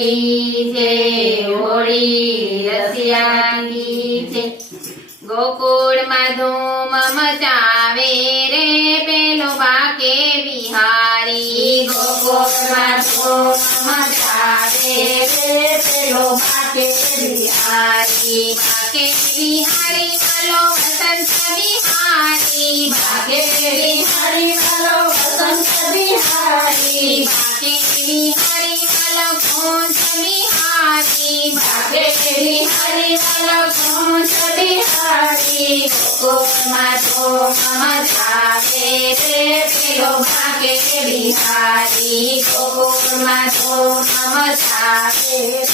की जय होली रसिया की जय। गोकुळ में धूम मचावे रे पेलो बाके बिहारी। गोकुळ में धूम मचावे रे पेलो बाके बिहारी। बाके बिहारी वालो वसंत बिहारी। बाके बिहारी वालो वसंत बिहारी। बाके बिहारी वालो कौन बिहारी। बाके बिहारी वालो कौन बिहारी। गोकुळ में धूम मचावे रे पेलो बाके बिहारी। गोकुळ में धूम मचावे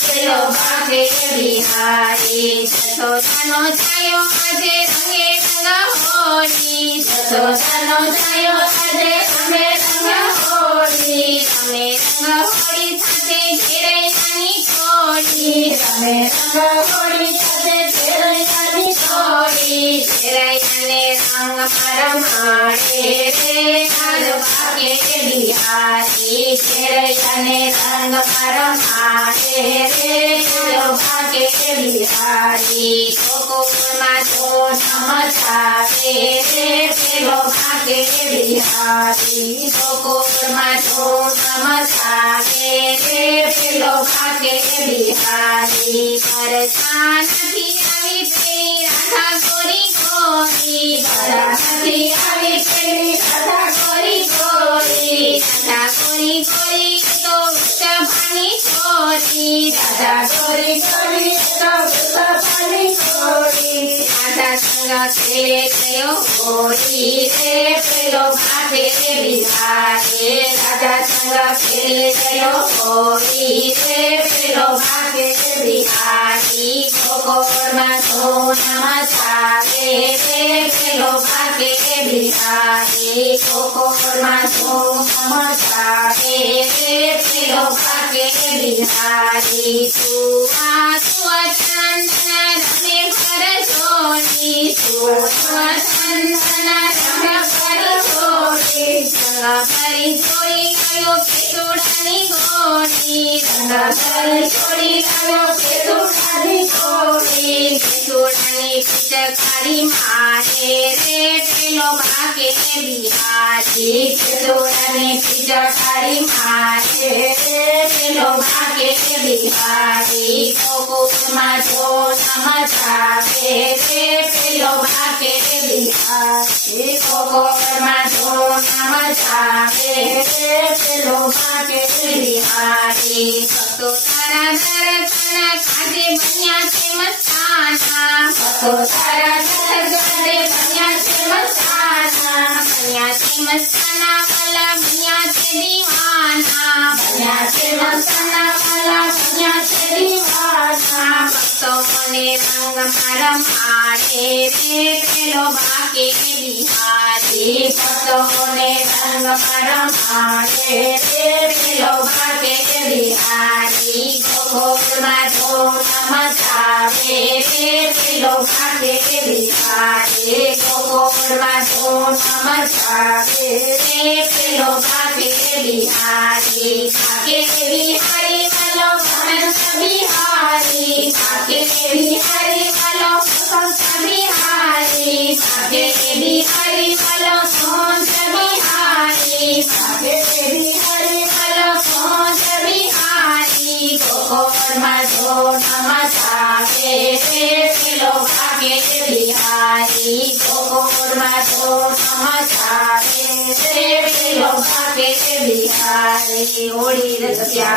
पेलो बाके बिहारी। जसोदानो छायो आजे रंगे रंग होली। जसोदानो छायो आजे रंगे रंग होली। रमे रंग होली साथे घेरैयानी टोली। रमे रंग होली साथे घेरैयानी टोली। घेरैयाने रंग परमाड़े रे आज बाके बिहारी। घेरैयाने रंग परमाड़े रे आज बाके बिहारी। गोकुळ में धूम मचावे रे पेलो बाके बिहारी। गोकुळ में धूम मचावे रे पेलो बाके बिहारी। बरसा नथी आवी पेली राधा गोरी गोरी। बरसा नथी आवी पेली राधा गोरी गोरी। राधा गोरी गोरी तो वृषभानी छोरी। राधा गोरी गोरी तो वृषभानी छोरी। राधा संग खेले गयो होली रे पेलो बाके बिहारी। राधा संग खेले गयो होली रे पेलो बाके बिहारी। गोकुळ में धूम मचावे रे पेलो बाके बिहारी। गोकुळ में धूम मचावे रे पेलो बाके बिहारी। तुआ तुआ चंदन रमे भर झोली। तुआ चंदन रमे भर झोली। रंग भरी झोली गयो पेटुड़ानी गोली। रंग भरी झोली गयो पेटुड़ानी गोली। पेटुड़ानी पिचकारी मारे रे पेलो बाके बिहारी। पेटुड़ानी पिचकारी मारे रे पेलो बाके बिहारी। गोकुळ में धूम मचावे रे पेलो बाके बिहारी। गोकुळ में धूम मचावे रे पेलो बाके बिहारी। भक्तो तारा दर्शन काजे बनिया से मस्ताना। भक्तो तारा दर्शन बनिया से मस्ताना। बनिया से मस्ताना वाला बनिया से दीवाना। बनिया से मस्ताना वाला बनिया से दीवाना। भक्तों ने रंग परमाड़े रे पेलो बाके बिहारी। भक्तों ने रंग परमाड़े रे पेलो बाके बिहारी। गोकुळ में धूम मचावे रे पेलो बाके बिहारी। गोकुळ में धूम मचावे रे पेलो बाके बिहारी। बाके बिहारी वालो वसंत बिहारी। बाके बिहारी वालो वसंत बिहारी। बाके बिहारी वालो सोंठ बिहारी। बाके बिहारी वालो सोंठ बिहारी। गोकुळ में धूम मचावे रे पेलो बाके बिहारी। गोकुळ में धूम मचावे रे पेलो बाके बिहारी। होली रसिया।